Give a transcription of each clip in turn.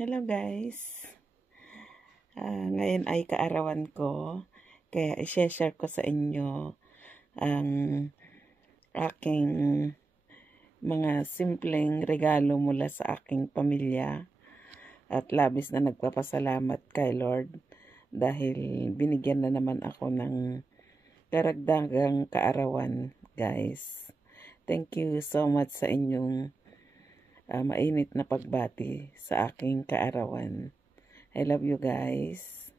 Hello guys. Ngayon ay kaarawan ko. Kaya i-share ko sa inyo ang aking mga simpleng regalo mula sa aking pamilya. At labis na nagpapasalamat kay Lord dahil binigyan na naman ako ng karagdagang kaarawan guys. Thank you so much sa inyong mainit na pagbati sa aking kaarawan. I love you guys.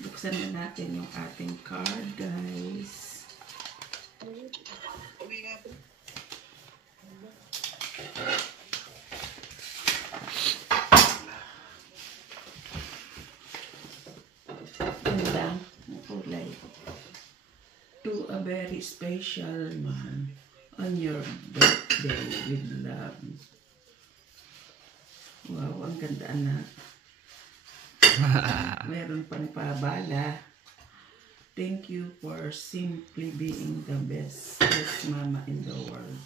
Buksan na natin yung ating card guys. Ganda ang kulay. To a very special man on your birthday with love. Wow, ang ganda anak. Meron pang pabala. Thank you for simply being the best mama in the world.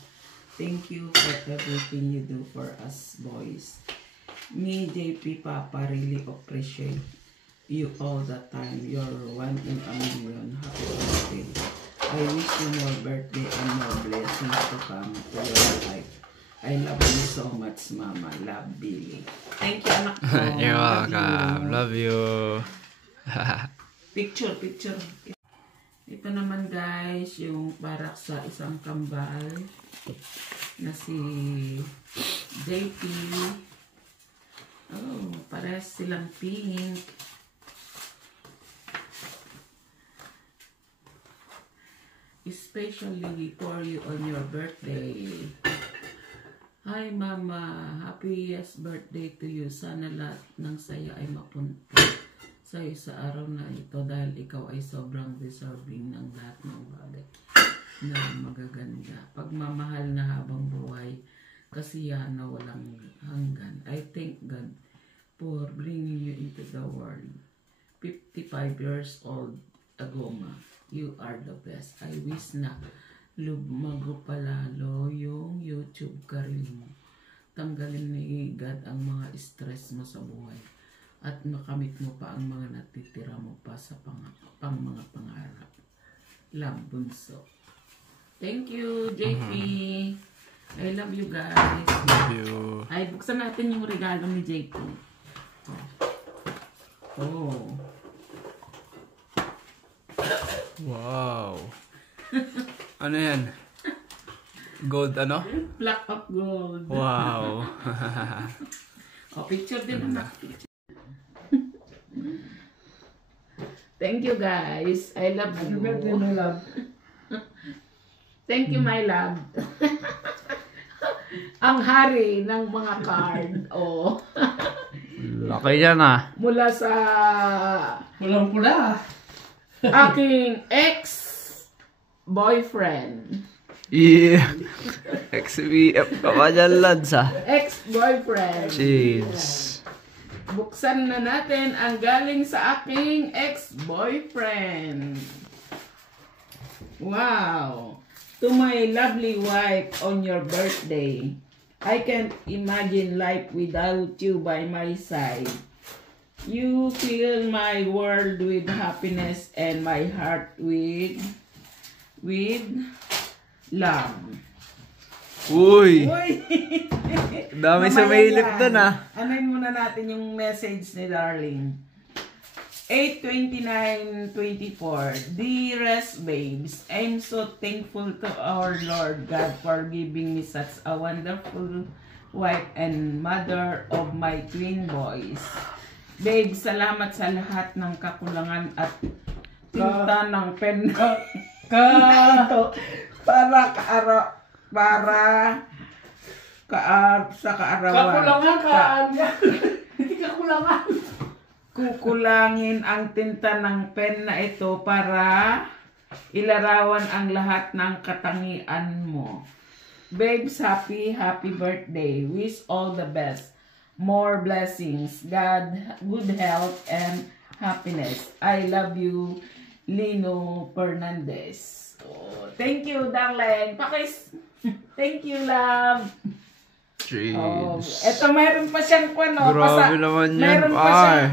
Thank you for everything you do for us boys. Me, JP Papa, really appreciate you all the time. You're one in a million. Happy birthday. I wish you more birthday and more blessings to come to your life. I love you so much, Mama. Love, Billy. Thank you, anak ko. You're welcome. Love you. Picture. Ito naman, guys, yung parak sa isang kambal na si JP. Oh, parehas silang pink. Especially for you on your birthday. Hi Mama, happiest birthday to you. Sana lahat ng saya ay mapunta sa'yo sa araw na ito dahil ikaw ay sobrang deserving ng lahat ng bagay na magaganda. Pagmamahal na habang buhay, kasiyahan na walang hanggan. I thank God for bringing you into the world. 55 years old ago, Ma. You are the best. I wish na lumago palalo yung YouTube career mo. Tanggalin ni God ang mga stress mo sa buhay. At makamit mo pa ang mga natitira mo pa sa mga pangarap. Love, Bunso. Thank you, JP. I love you guys. Love you. Ay, buksan natin yung regalo ni JP. Oh. Wow. Ano yan? Gold ano? Black of gold. Wow. Oh, picture din na. Thank you guys. I love you. My love. Thank you, my love. Ang hari ng mga card. Oh. Laki yan ah. Mula sa Pulang-pula. aking ex-boyfriend. Yeah. XBF ka pa dyan, lads ah. Ex-boyfriend. Jeez. Buksan na natin ang galing sa aking ex-boyfriend. Wow! To my lovely wife on your birthday. I can't imagine life without you by my side. You fill my world with happiness and my heart with love. Uy. Uy! Dami sumilip dun ah. Anuin muna natin yung message ni darling. 8/29/24. Dearest babes, I'm so thankful to our Lord God for giving me such a wonderful wife and mother of my twin boys. Babe, salamat sa lahat ng kakulangan at tinta ng pen. Sa kaarawan. Hindi kakulangan. Kukulangin ang tinta ng pen na ito para ilarawan ang lahat ng katangian mo. Babes, happy birthday. Wish all the best. More blessings. God, good health and happiness. I love you, Lino Fernandez. Oh, thank you, darling. Thank you, love. Jeez. Eto, mayroon pa siyang ano. Grabe naman yan,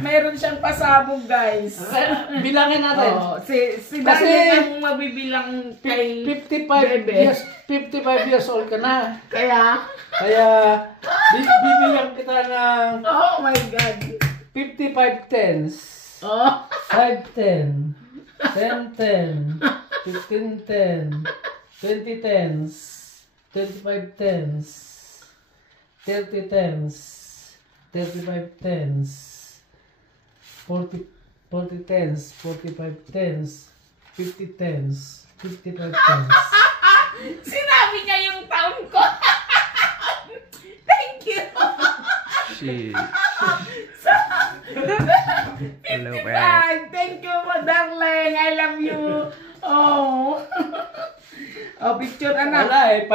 Mayroon siyang pasabog, guys. Bilangin natin. Si Kasi- Daniel ang mabibilang kay 55 Bebe. years, 55 years old ka na. Kaya, Kaya, bibilang kita ng oh my God. 55 tens. Oh. 5 10. 10 10. 15 10. 20 tens. 25 tens. 30 tens. 35 tens. 40 tens. 45 tens. 50 tens. 55 tens. Sinabi niya yung taon ko. Thank you. Shit. Hello, Thank you, darling. I love you. Oh. Oh, picture anak. Wala eh.